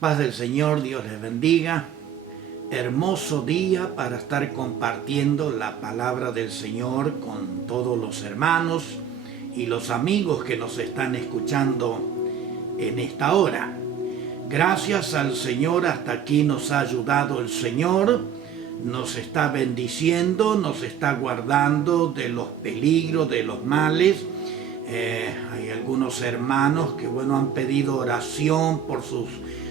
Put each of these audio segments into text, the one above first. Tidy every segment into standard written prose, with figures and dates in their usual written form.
Paz del Señor, Dios les bendiga. Hermoso día para estar compartiendo la palabra del Señor con todos los hermanos y los amigos que nos están escuchando en esta hora. Gracias al Señor, hasta aquí nos ha ayudado el Señor, nos está bendiciendo, nos está guardando de los peligros, de los males. Hay algunos hermanos que han pedido oración por sus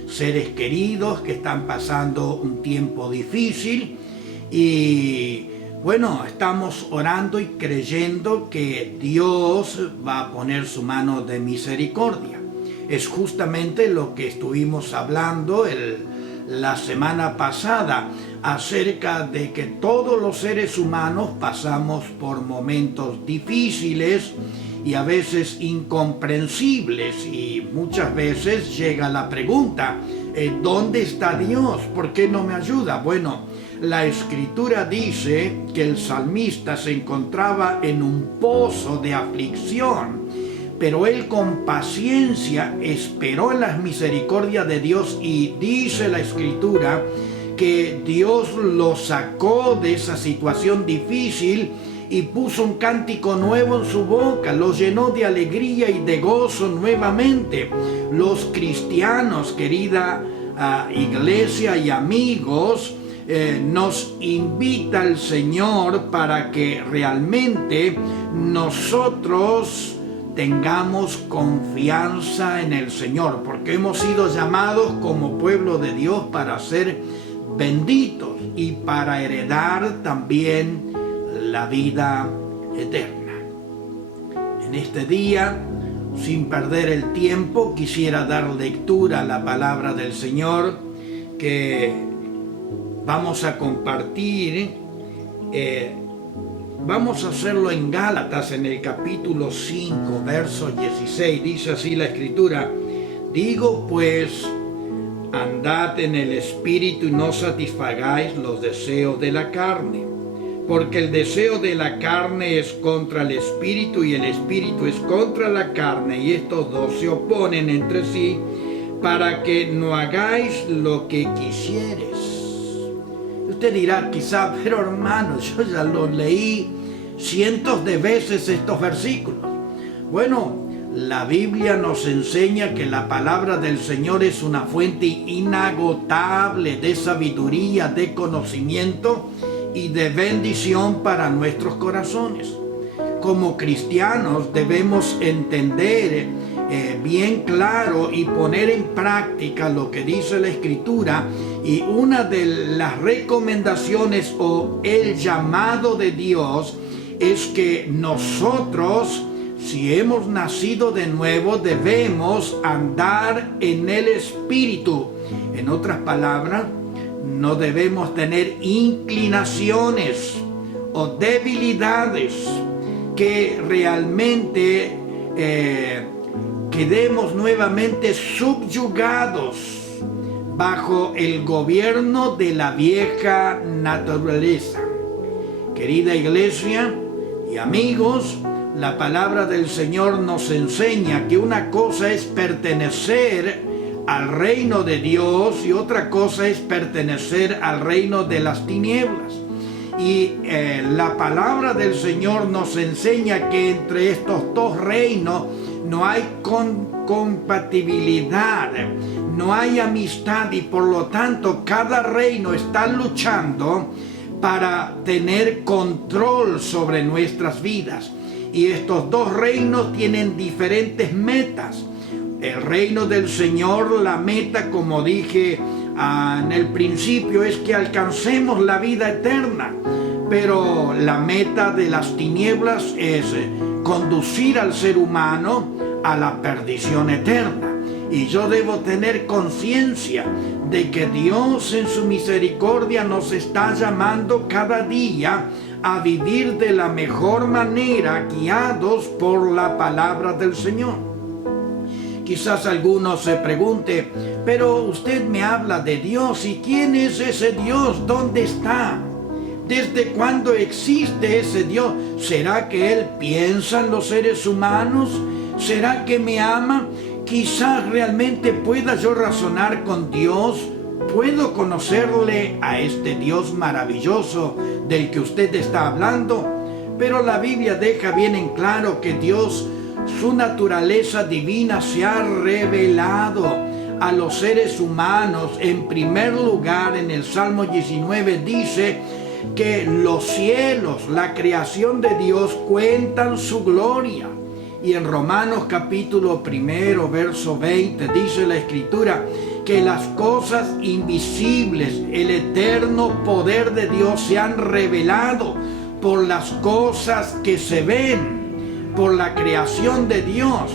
seres queridos que están pasando un tiempo difícil y estamos orando y creyendo que Dios va a poner su mano de misericordia. Es justamente lo que estuvimos hablando la semana pasada acerca de que todos los seres humanos pasamos por momentos difíciles y a veces incomprensibles, y muchas veces llega la pregunta, ¿dónde está Dios? ¿Por qué no me ayuda? Bueno, la Escritura dice que el salmista se encontraba en un pozo de aflicción, pero él con paciencia esperó en las misericordias de Dios, y dice la Escritura que Dios lo sacó de esa situación difícil y puso un cántico nuevo en su boca, lo llenó de alegría y de gozo nuevamente. Los cristianos, querida iglesia y amigos, nos invita el Señor para que realmente nosotros tengamos confianza en el Señor, porque hemos sido llamados como pueblo de Dios para ser benditos y para heredar también la vida eterna. En este día, sin perder el tiempo, quisiera dar lectura a la palabra del Señor que vamos a compartir. Vamos a hacerlo en Gálatas, en el capítulo 5, verso 16. Dice así la Escritura: digo pues, andad en el Espíritu y no satisfagáis los deseos de la carne. Porque el deseo de la carne es contra el Espíritu y el Espíritu es contra la carne, y estos dos se oponen entre sí, para que no hagáis lo que quisieres. Usted dirá quizá, pero hermano, yo ya lo leí cientos de veces estos versículos. Bueno, la Biblia nos enseña que la palabra del Señor es una fuente inagotable de sabiduría, de conocimiento y de bendición para nuestros corazones. Como cristianos debemos entender bien claro y poner en práctica lo que dice la Escritura, y una de las recomendaciones o el llamado de Dios es que nosotros, si hemos nacido de nuevo, debemos andar en el Espíritu. En otras palabras, no debemos tener inclinaciones o debilidades que realmente quedemos nuevamente subyugados bajo el gobierno de la vieja naturaleza. Querida iglesia y amigos, la palabra del Señor nos enseña que una cosa es pertenecer al reino de Dios y otra cosa es pertenecer al reino de las tinieblas. Y la palabra del Señor nos enseña que entre estos dos reinos no hay compatibilidad, no hay amistad, y por lo tanto cada reino está luchando para tener control sobre nuestras vidas. Y estos dos reinos tienen diferentes metas. El reino del Señor, la meta, como dije en el principio, es que alcancemos la vida eterna. Pero la meta de las tinieblas es conducir al ser humano a la perdición eterna. Y yo debo tener conciencia de que Dios en su misericordia nos está llamando cada día a vivir de la mejor manera, guiados por la palabra del Señor. Quizás alguno se pregunte, pero usted me habla de Dios, ¿y quién es ese Dios? ¿Dónde está? ¿Desde cuándo existe ese Dios? ¿Será que Él piensa en los seres humanos? ¿Será que me ama? quizás realmente pueda yo razonar con Dios, puedo conocerle a este Dios maravilloso del que usted está hablando, pero la Biblia deja bien en claro que Dios, su naturaleza divina se ha revelado a los seres humanos. En primer lugar, en el Salmo 19 dice que los cielos, la creación de Dios, cuentan su gloria. Y en Romanos capítulo 1, verso 20, dice la Escritura que las cosas invisibles, el eterno poder de Dios se han revelado por las cosas que se ven, por la creación de Dios.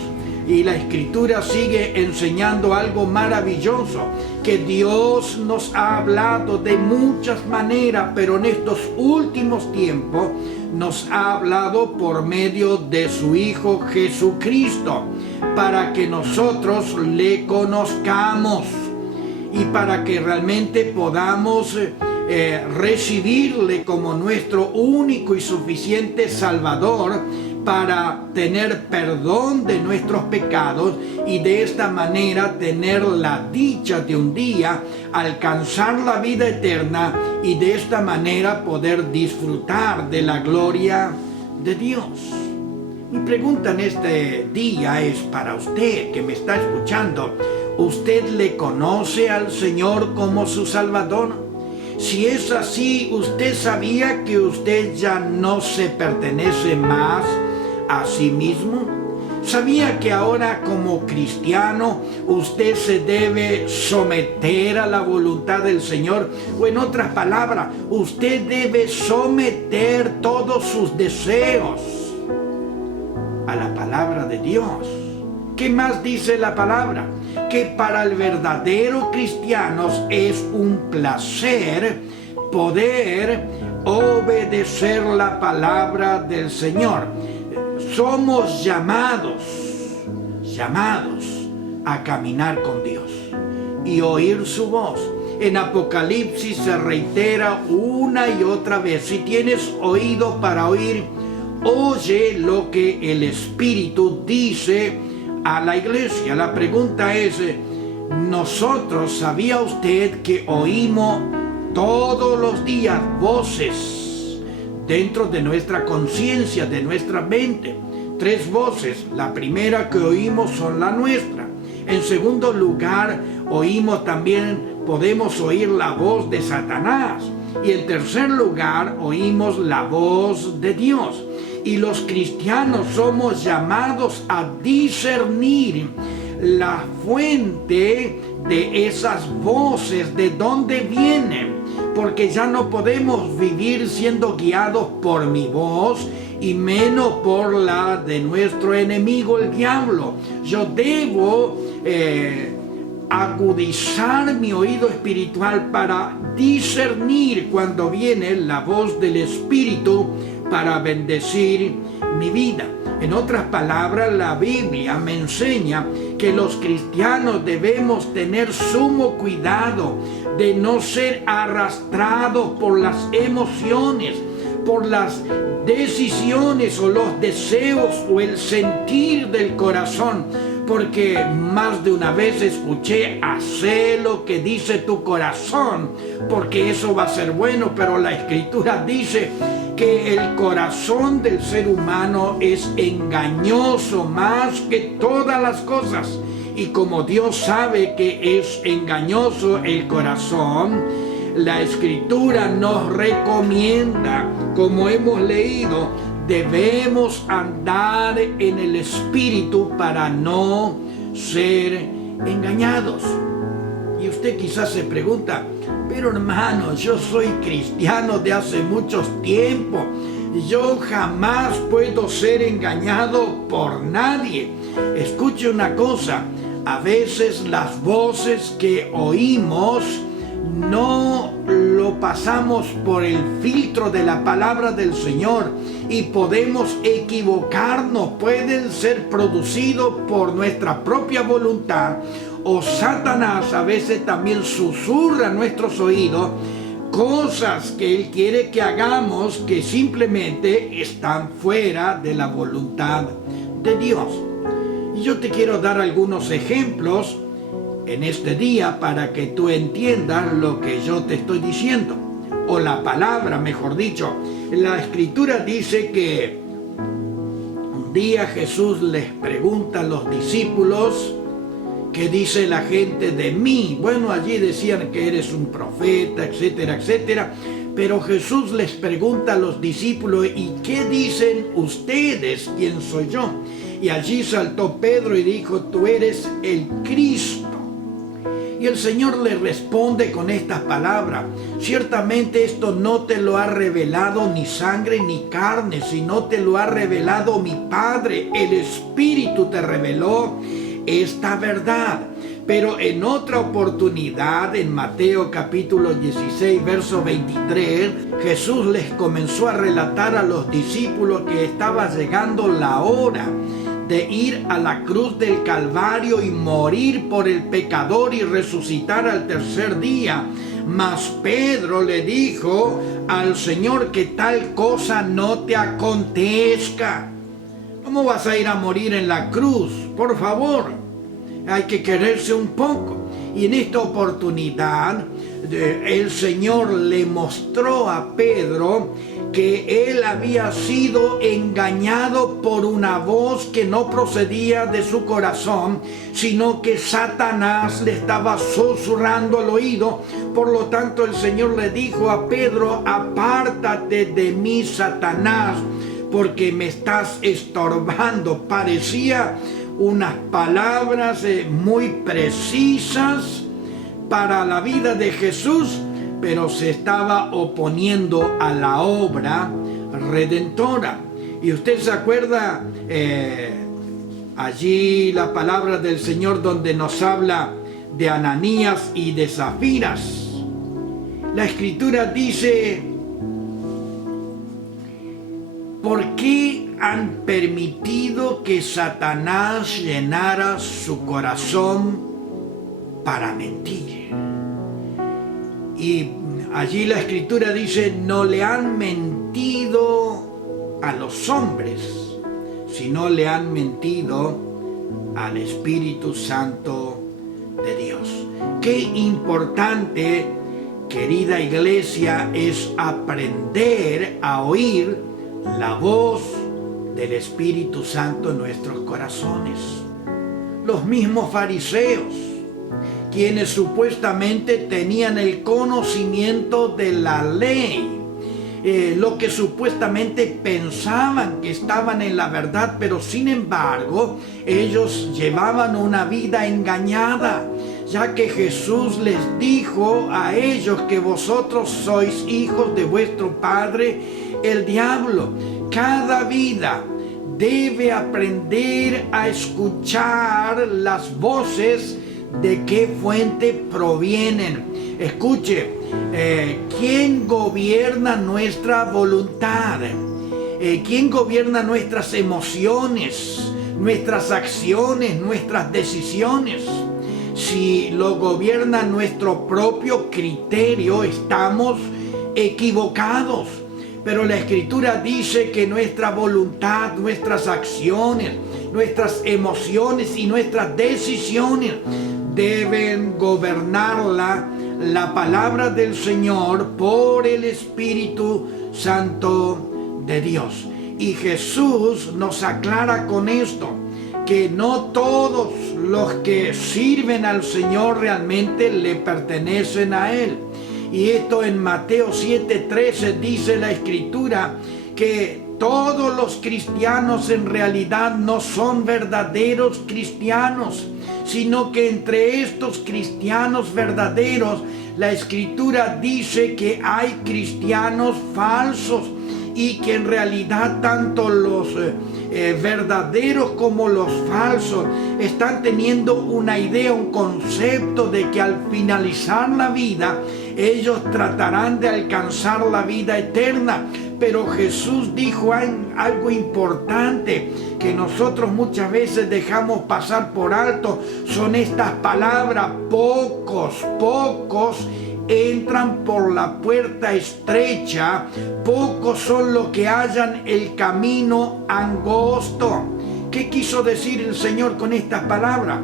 Y la Escritura sigue enseñando algo maravilloso, que Dios nos ha hablado de muchas maneras, pero en estos últimos tiempos nos ha hablado por medio de su Hijo Jesucristo, para que nosotros le conozcamos y para que realmente podamos recibirle como nuestro único y suficiente Salvador, para tener perdón de nuestros pecados y de esta manera tener la dicha de un día alcanzar la vida eterna y de esta manera poder disfrutar de la gloria de Dios. Mi pregunta en este día es para usted que me está escuchando. ¿Usted le conoce al Señor como su Salvador? Si es así, ¿usted sabía que usted ya no se pertenece más a sí mismo? ¿Sabía que ahora como cristiano usted se debe someter a la voluntad del Señor? O en otras palabras, usted debe someter todos sus deseos a la palabra de Dios. ¿Qué más dice la palabra? Que para el verdadero cristiano es un placer poder obedecer la palabra del Señor. Somos llamados a caminar con Dios y oír su voz. En Apocalipsis se reitera una y otra vez: si tienes oído para oír, oye lo que el Espíritu dice a la iglesia. La pregunta es, nosotros, ¿sabía usted que oímos todos los días voces dentro de nuestra conciencia, de nuestra mente? 3 voces. La primera que oímos son la nuestra. En segundo lugar, podemos oír la voz de Satanás. Y en tercer lugar, oímos la voz de Dios. Y los cristianos somos llamados a discernir la fuente de esas voces, de dónde vienen, porque ya no podemos vivir siendo guiados por mi voz y menos por la de nuestro enemigo, el diablo. Yo debo agudizar mi oído espiritual para discernir cuando viene la voz del Espíritu para bendecir mi vida. En otras palabras, la Biblia me enseña que los cristianos debemos tener sumo cuidado de no ser arrastrados por las emociones, por las decisiones o los deseos o el sentir del corazón, porque más de una vez escuché: haz lo que dice tu corazón, porque eso va a ser bueno. Pero la Escritura dice que el corazón del ser humano es engañoso más que todas las cosas. Y como Dios sabe que es engañoso el corazón, la Escritura nos recomienda, como hemos leído, debemos andar en el Espíritu para no ser engañados. Y usted quizás se pregunta: pero hermano, yo soy cristiano de hace mucho tiempo, yo jamás puedo ser engañado por nadie. Escuche una cosa: a veces las voces que oímos no lo pasamos por el filtro de la palabra del Señor y podemos equivocarnos. Pueden ser producidos por nuestra propia voluntad, o Satanás a veces también susurra a nuestros oídos cosas que él quiere que hagamos que simplemente están fuera de la voluntad de Dios. Y yo te quiero dar algunos ejemplos en este día para que tú entiendas lo que yo te estoy diciendo, o la palabra, mejor dicho. La Escritura dice que un día Jesús les pregunta a los discípulos: ¿qué dice la gente de mí? Bueno, allí decían que eres un profeta, etcétera, etcétera. Pero Jesús les pregunta a los discípulos: ¿y qué dicen ustedes? ¿Quién soy yo? Y allí saltó Pedro y dijo: tú eres el Cristo. Y el Señor le responde con estas palabras: ciertamente esto no te lo ha revelado ni sangre ni carne, sino te lo ha revelado mi Padre. El Espíritu te reveló esta verdad. Pero en otra oportunidad, en Mateo capítulo 16, verso 23, Jesús les comenzó a relatar a los discípulos que estaba llegando la hora de ir a la cruz del Calvario y morir por el pecador y resucitar al tercer día. Mas Pedro le dijo al Señor: que tal cosa no te acontezca. ¿Cómo vas a ir a morir en la cruz? Por favor, hay que quererse un poco. Y en esta oportunidad el Señor le mostró a Pedro que él había sido engañado por una voz que no procedía de su corazón, sino que Satanás le estaba susurrando al oído. Por lo tanto, el Señor le dijo a Pedro: apártate de mí, Satanás, porque me estás estorbando. Parecía unas palabras muy precisas para la vida de Jesús, pero se estaba oponiendo a la obra redentora. Y usted se acuerda allí la palabra del Señor donde nos habla de Ananías y de Zafiras. La Escritura dice: ¿por qué han permitido que Satanás llenara su corazón para mentir? Y allí la Escritura dice: no le han mentido a los hombres, sino le han mentido al Espíritu Santo de Dios. Qué importante, querida iglesia, es aprender a oír la voz del Espíritu Santo en nuestros corazones. Los mismos fariseos, quienes supuestamente tenían el conocimiento de la ley, lo que supuestamente pensaban que estaban en la verdad, pero sin embargo ellos llevaban una vida engañada, ya que Jesús les dijo a ellos que vosotros sois hijos de vuestro padre el diablo. Cada vida debe aprender a escuchar las voces de qué fuente provienen. Escuche, ¿quién gobierna nuestra voluntad? ¿Quién gobierna nuestras emociones, nuestras acciones, nuestras decisiones? Si lo gobierna nuestro propio criterio, estamos equivocados. Pero la Escritura dice que nuestra voluntad, nuestras acciones, nuestras emociones y nuestras decisiones deben gobernarla la palabra del Señor por el Espíritu Santo de Dios. Y Jesús nos aclara con esto, que no todos los que sirven al Señor realmente le pertenecen a Él. Y esto en Mateo 7:13 dice la Escritura que todos los cristianos en realidad no son verdaderos cristianos, sino que entre estos cristianos verdaderos, la Escritura dice que hay cristianos falsos, y que en realidad tanto los verdaderos como los falsos están teniendo una idea, un concepto de que al finalizar la vida ellos tratarán de alcanzar la vida eterna. Pero Jesús dijo algo importante que nosotros muchas veces dejamos pasar por alto. Son estas palabras: pocos entran por la puerta estrecha, pocos son los que hallan el camino angosto. ¿Qué quiso decir el Señor con esta palabra?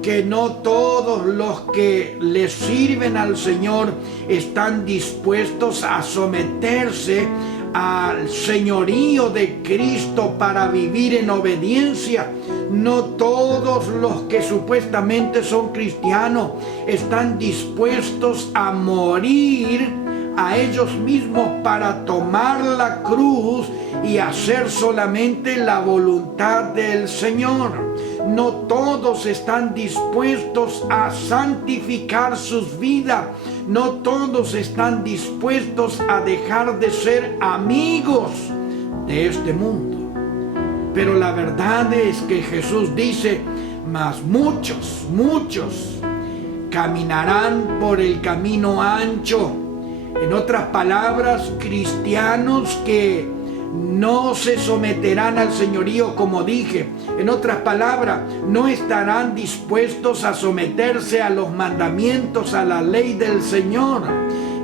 Que no todos los que le sirven al Señor están dispuestos a someterse al señorío de Cristo para vivir en obediencia. No todos los que supuestamente son cristianos están dispuestos a morir a ellos mismos para tomar la cruz y hacer solamente la voluntad del Señor. No todos están dispuestos a santificar sus vidas. No todos están dispuestos a dejar de ser amigos de este mundo. Pero la verdad es que Jesús dice, mas muchos caminarán por el camino ancho. En otras palabras, cristianos que no se someterán al señorío, como dije. En otras palabras, no estarán dispuestos a someterse a los mandamientos, a la ley del Señor.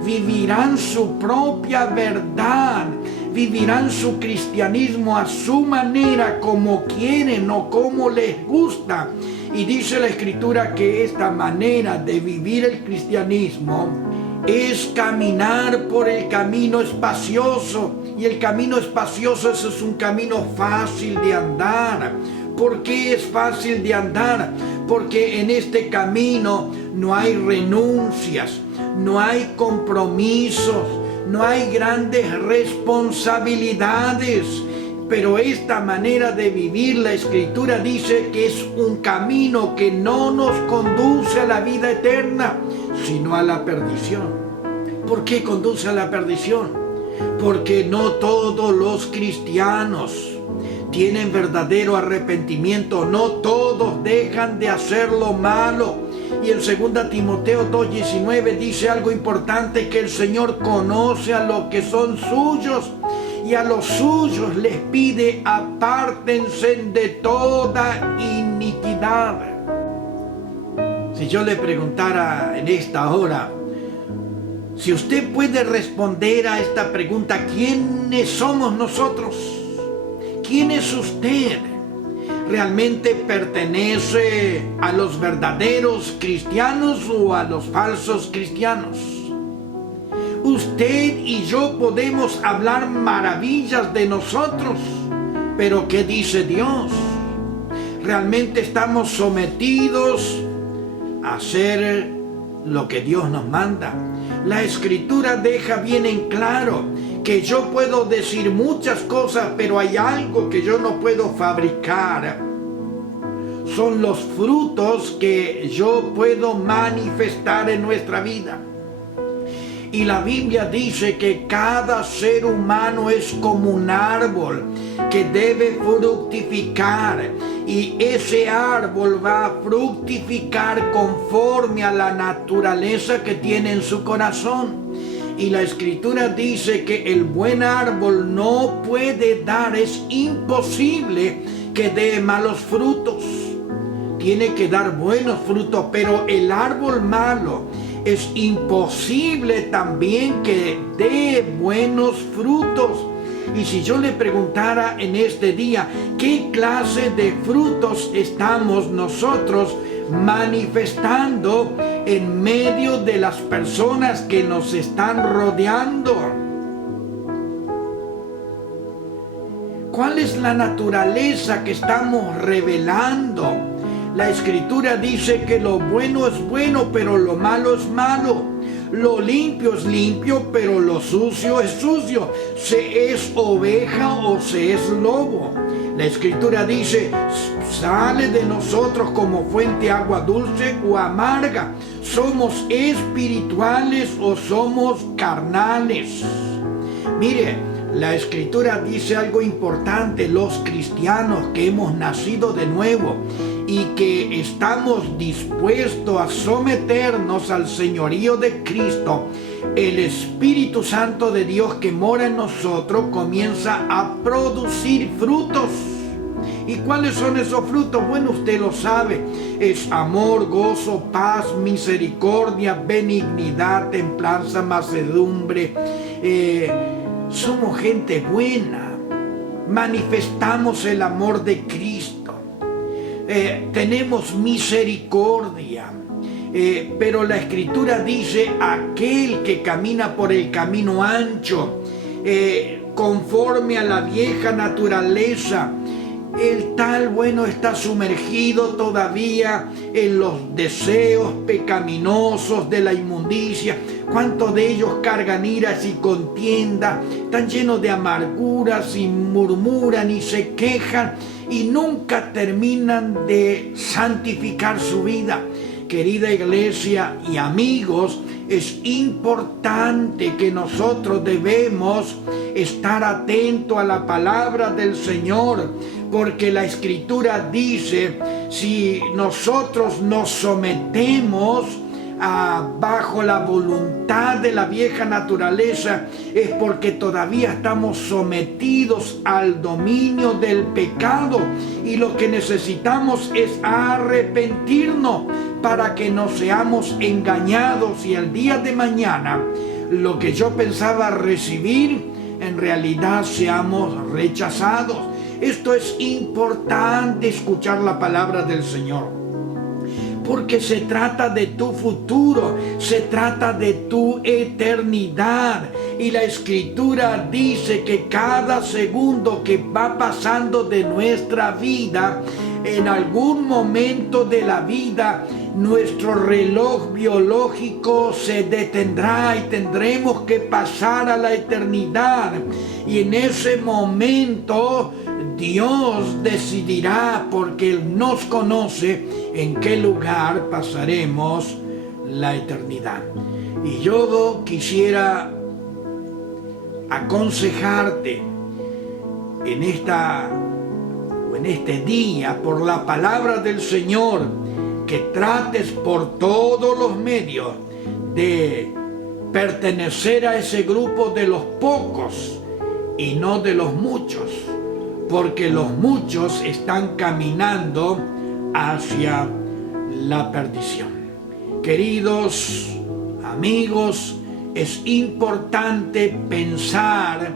Vivirán su propia verdad, vivirán su cristianismo a su manera, como quieren o como les gusta. Y dice la Escritura que esta manera de vivir el cristianismo es caminar por el camino espacioso. Y el camino espacioso es un camino fácil de andar. ¿Por qué es fácil de andar? Porque en este camino no hay renuncias, no hay compromisos, no hay grandes responsabilidades. Pero esta manera de vivir, la Escritura dice que es un camino que no nos conduce a la vida eterna, sino a la perdición. ¿Por qué conduce a la perdición? Porque no todos los cristianos tienen verdadero arrepentimiento, no todos dejan de hacer lo malo. Y en 2 Timoteo 2:19 dice algo importante, que el Señor conoce a los que son suyos y a los suyos les pide apártense de toda iniquidad. Si yo le preguntara en esta hora, si usted puede responder a esta pregunta, ¿quiénes somos nosotros? ¿Quién es usted? ¿Realmente pertenece a los verdaderos cristianos o a los falsos cristianos? Usted y yo podemos hablar maravillas de nosotros, pero ¿qué dice Dios? ¿Realmente estamos sometidos a hacer lo que Dios nos manda? La Escritura deja bien en claro que yo puedo decir muchas cosas, pero hay algo que yo no puedo fabricar. Son los frutos que yo puedo manifestar en nuestra vida. Y la Biblia dice que cada ser humano es como un árbol que debe fructificar. Y ese árbol va a fructificar conforme a la naturaleza que tiene en su corazón. Y la Escritura dice que el buen árbol no puede dar, es imposible que dé malos frutos. Tiene que dar buenos frutos, pero el árbol malo es imposible también que dé buenos frutos. Y si yo le preguntara en este día, ¿qué clase de frutos estamos nosotros manifestando en medio de las personas que nos están rodeando? ¿Cuál es la naturaleza que estamos revelando? La Escritura dice que lo bueno es bueno, pero lo malo es malo. Lo limpio es limpio, pero lo sucio es sucio. Se es oveja o se es lobo. La Escritura dice, sale de nosotros como fuente agua dulce o amarga. ¿Somos espirituales o somos carnales? Mire, la Escritura dice algo importante. Los cristianos que hemos nacido de nuevo y que estamos dispuestos a someternos al señorío de Cristo, el Espíritu Santo de Dios que mora en nosotros comienza a producir frutos. ¿Y cuáles son esos frutos? Bueno, usted lo sabe. Es amor, gozo, paz, misericordia, benignidad, templanza, mansedumbre. Somos gente buena. manifestamos el amor de Cristo, tenemos misericordia, pero la Escritura dice: aquel que camina por el camino ancho, conforme a la vieja naturaleza, el tal, bueno, está sumergido todavía en los deseos pecaminosos de la inmundicia. ¿Cuántos de ellos cargan iras y contienda? Están llenos de amarguras y murmuran y se quejan y nunca terminan de santificar su vida. Querida iglesia y amigos, es importante que nosotros debemos estar atentos a la palabra del Señor, porque la Escritura dice: si nosotros nos sometemos bajo la voluntad de la vieja naturaleza, es porque todavía estamos sometidos al dominio del pecado, y lo que necesitamos es arrepentirnos para que no seamos engañados y el día de mañana lo que yo pensaba recibir en realidad seamos rechazados. Esto es importante, escuchar la palabra del Señor, porque se trata de tu futuro, se trata de tu eternidad. Y la Escritura dice que cada segundo que va pasando de nuestra vida, en algún momento de la vida, nuestro reloj biológico se detendrá y tendremos que pasar a la eternidad. Y en ese momento Dios decidirá, porque Él nos conoce, en qué lugar pasaremos la eternidad. Y yo quisiera aconsejarte en este día, por la palabra del Señor, que trates por todos los medios de pertenecer a ese grupo de los pocos y no de los muchos, porque los muchos están caminando hacia la perdición. Queridos amigos, es importante pensar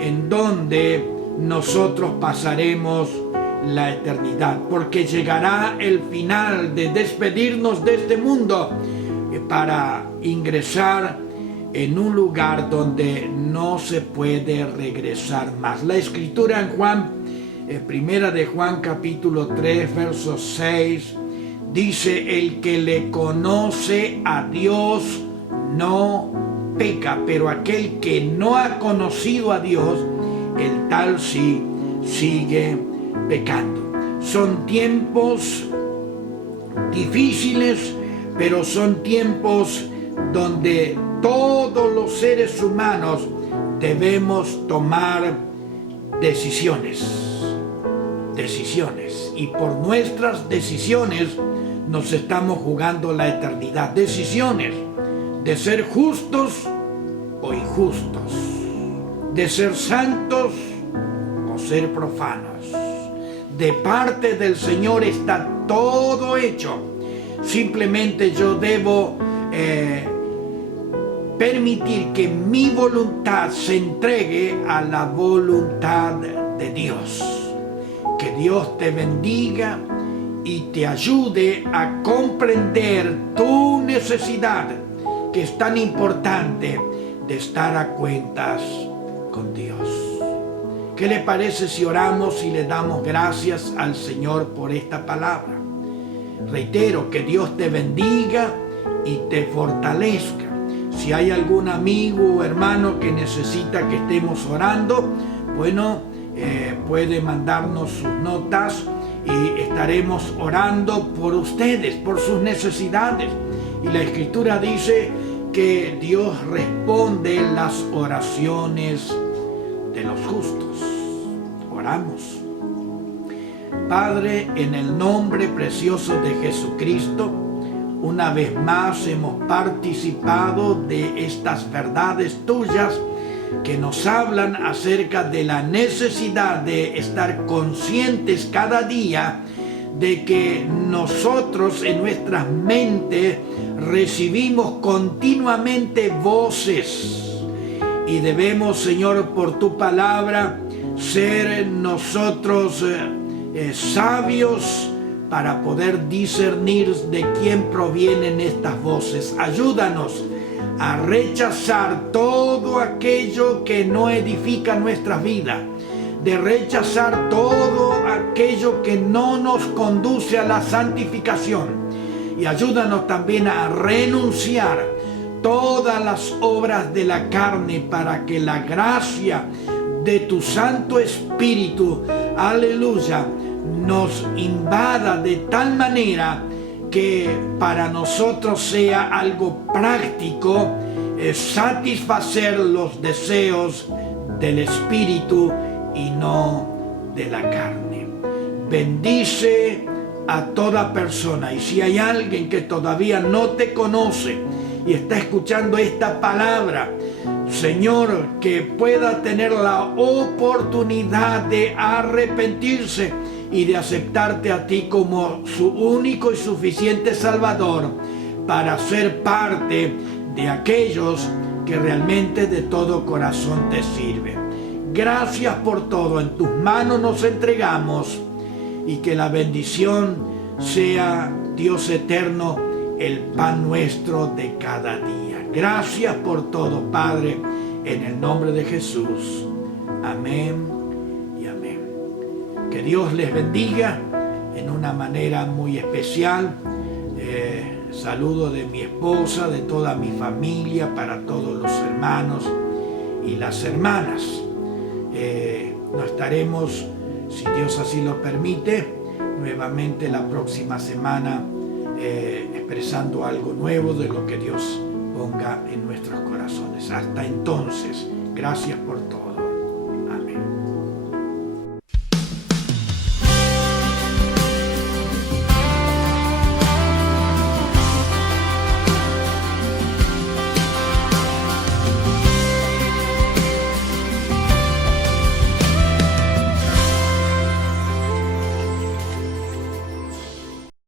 en dónde nosotros pasaremos la eternidad, porque llegará el final de despedirnos de este mundo para ingresar en un lugar donde no se puede regresar más. La Escritura en Juan, primera de Juan capítulo 3, verso 6, dice: el que le conoce a Dios no peca, pero aquel que no ha conocido a Dios, el tal sí sigue pecando. Son tiempos difíciles, pero son tiempos donde todos los seres humanos debemos tomar decisiones. Y por nuestras decisiones nos estamos jugando la eternidad. Decisiones de ser justos o injustos, de ser santos o ser profanos. De parte del Señor está todo hecho. Simplemente yo debo permitir que mi voluntad se entregue a la voluntad de Dios. Que Dios te bendiga y te ayude a comprender tu necesidad, que es tan importante, de estar a cuentas con Dios. ¿Qué le parece si oramos y le damos gracias al Señor por esta palabra? Reitero, que Dios te bendiga y te fortalezca. Si hay algún amigo o hermano que necesita que estemos orando, bueno, puede mandarnos sus notas y estaremos orando por ustedes, por sus necesidades. Y la Escritura dice que Dios responde las oraciones de los justos. Oramos. Padre, en el nombre precioso de Jesucristo, una vez más hemos participado de estas verdades tuyas que nos hablan acerca de la necesidad de estar conscientes cada día de que nosotros en nuestras mentes recibimos continuamente voces y debemos, Señor, por tu palabra, ser nosotros sabios para poder discernir de quién provienen estas voces. Ayúdanos a rechazar todo aquello que no edifica nuestras vidas, de rechazar todo aquello que no nos conduce a la santificación, y ayúdanos también a renunciar todas las obras de la carne para que la gracia de tu Santo Espíritu, aleluya, nos invada de tal manera que para nosotros sea algo práctico satisfacer los deseos del Espíritu y no de la carne. Bendice a toda persona, y si hay alguien que todavía no te conoce y está escuchando esta palabra, Señor, que pueda tener la oportunidad de arrepentirse y de aceptarte a ti como su único y suficiente Salvador, para ser parte de aquellos que realmente de todo corazón te sirven. Gracias por todo, en tus manos nos entregamos, y que la bendición sea, Dios eterno, el pan nuestro de cada día. Gracias por todo, Padre, en el nombre de Jesús. Amén y amén. Que Dios les bendiga en una manera muy especial. Saludo de mi esposa, de toda mi familia, para todos los hermanos y las hermanas. Nos estaremos, si Dios así lo permite, nuevamente la próxima semana expresando algo nuevo de lo que Dios ponga en nuestros corazones. Hasta entonces, gracias por todo.